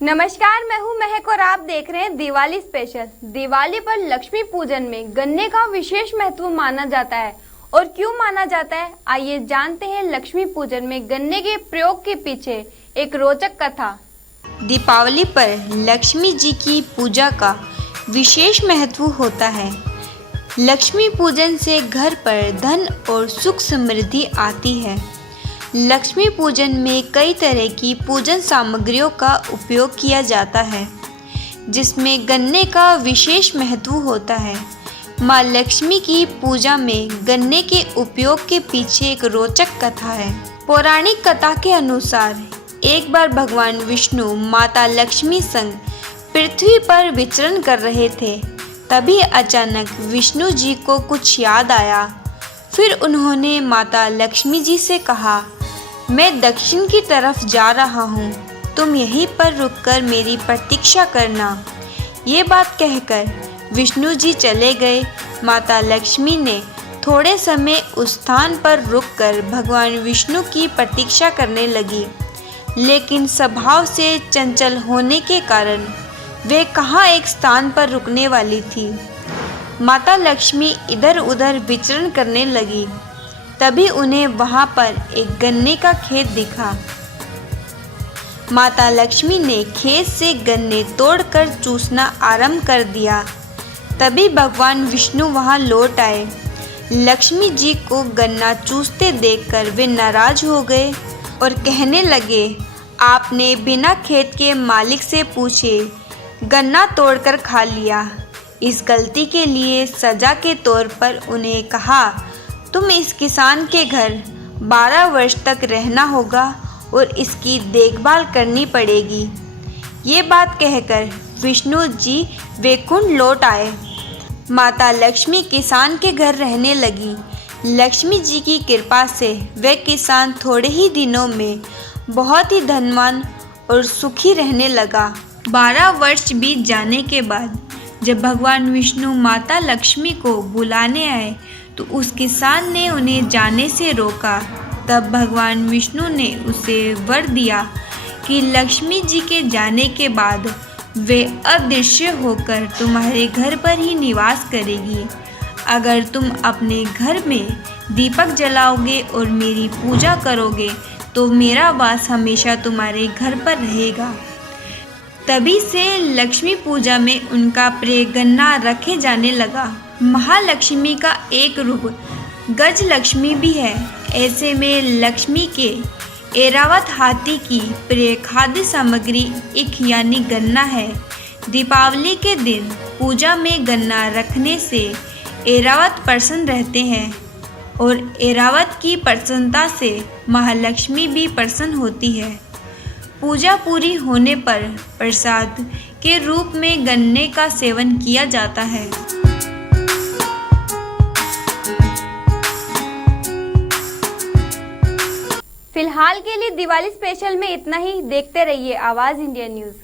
नमस्कार, मैं हूं महक और आप देख रहे हैं दिवाली स्पेशल। दिवाली पर लक्ष्मी पूजन में गन्ने का विशेष महत्व माना जाता है। और क्यों माना जाता है, आइए जानते हैं लक्ष्मी पूजन में गन्ने के प्रयोग के पीछे एक रोचक कथा। दीपावली पर लक्ष्मी जी की पूजा का विशेष महत्व होता है। लक्ष्मी पूजन से घर पर धन और सुख समृद्धि आती है। लक्ष्मी पूजन में कई तरह की पूजन सामग्रियों का उपयोग किया जाता है, जिसमें गन्ने का विशेष महत्व होता है। माँ लक्ष्मी की पूजा में गन्ने के उपयोग के पीछे एक रोचक कथा है। पौराणिक कथा के अनुसार एक बार भगवान विष्णु माता लक्ष्मी संग पृथ्वी पर विचरण कर रहे थे। तभी अचानक विष्णु जी को कुछ याद आया। फिर उन्होंने माता लक्ष्मी जी से कहा, मैं दक्षिण की तरफ जा रहा हूँ, तुम यहीं पर रुककर मेरी प्रतीक्षा करना। ये बात कहकर विष्णु जी चले गए। माता लक्ष्मी ने थोड़े समय उस स्थान पर रुककर भगवान विष्णु की प्रतीक्षा करने लगी, लेकिन स्वभाव से चंचल होने के कारण वे कहाँ एक स्थान पर रुकने वाली थी। माता लक्ष्मी इधर उधर विचरण करने लगी। तभी उन्हें वहां पर एक गन्ने का खेत दिखा। माता लक्ष्मी ने खेत से गन्ने तोड़कर चूसना आरंभ कर दिया। तभी भगवान विष्णु वहां लौट आए। लक्ष्मी जी को गन्ना चूसते देखकर वे नाराज हो गए और कहने लगे, आपने बिना खेत के मालिक से पूछे गन्ना तोड़कर खा लिया। इस गलती के लिए सजा के तौर पर उन्हें कहा, तुम इस किसान के घर 12 वर्ष तक रहना होगा और इसकी देखभाल करनी पड़ेगी। ये बात कहकर विष्णु जी वैकुंठ लौट आए। माता लक्ष्मी किसान के घर रहने लगी। लक्ष्मी जी की कृपा से वह किसान थोड़े ही दिनों में बहुत ही धनवान और सुखी रहने लगा। 12 वर्ष बीत जाने के बाद जब भगवान विष्णु माता लक्ष्मी को बुलाने आए तो उस किसान ने उन्हें जाने से रोका। तब भगवान विष्णु ने उसे वर दिया कि लक्ष्मी जी के जाने के बाद वे अदृश्य होकर तुम्हारे घर पर ही निवास करेगी। अगर तुम अपने घर में दीपक जलाओगे और मेरी पूजा करोगे तो मेरा वास हमेशा तुम्हारे घर पर रहेगा। तभी से लक्ष्मी पूजा में उनका प्रिय गन्ना रखे जाने लगा। महालक्ष्मी का एक रूप गज लक्ष्मी भी है। ऐसे में लक्ष्मी के ऐरावत हाथी की प्रिय खाद्य सामग्री ईख यानी गन्ना है। दीपावली के दिन पूजा में गन्ना रखने से ऐरावत प्रसन्न रहते हैं और ऐरावत की प्रसन्नता से महालक्ष्मी भी प्रसन्न होती है। पूजा पूरी होने पर प्रसाद के रूप में गन्ने का सेवन किया जाता है। फिलहाल के लिए दिवाली स्पेशल में इतना ही। देखते रहिए आवाज इंडिया न्यूज।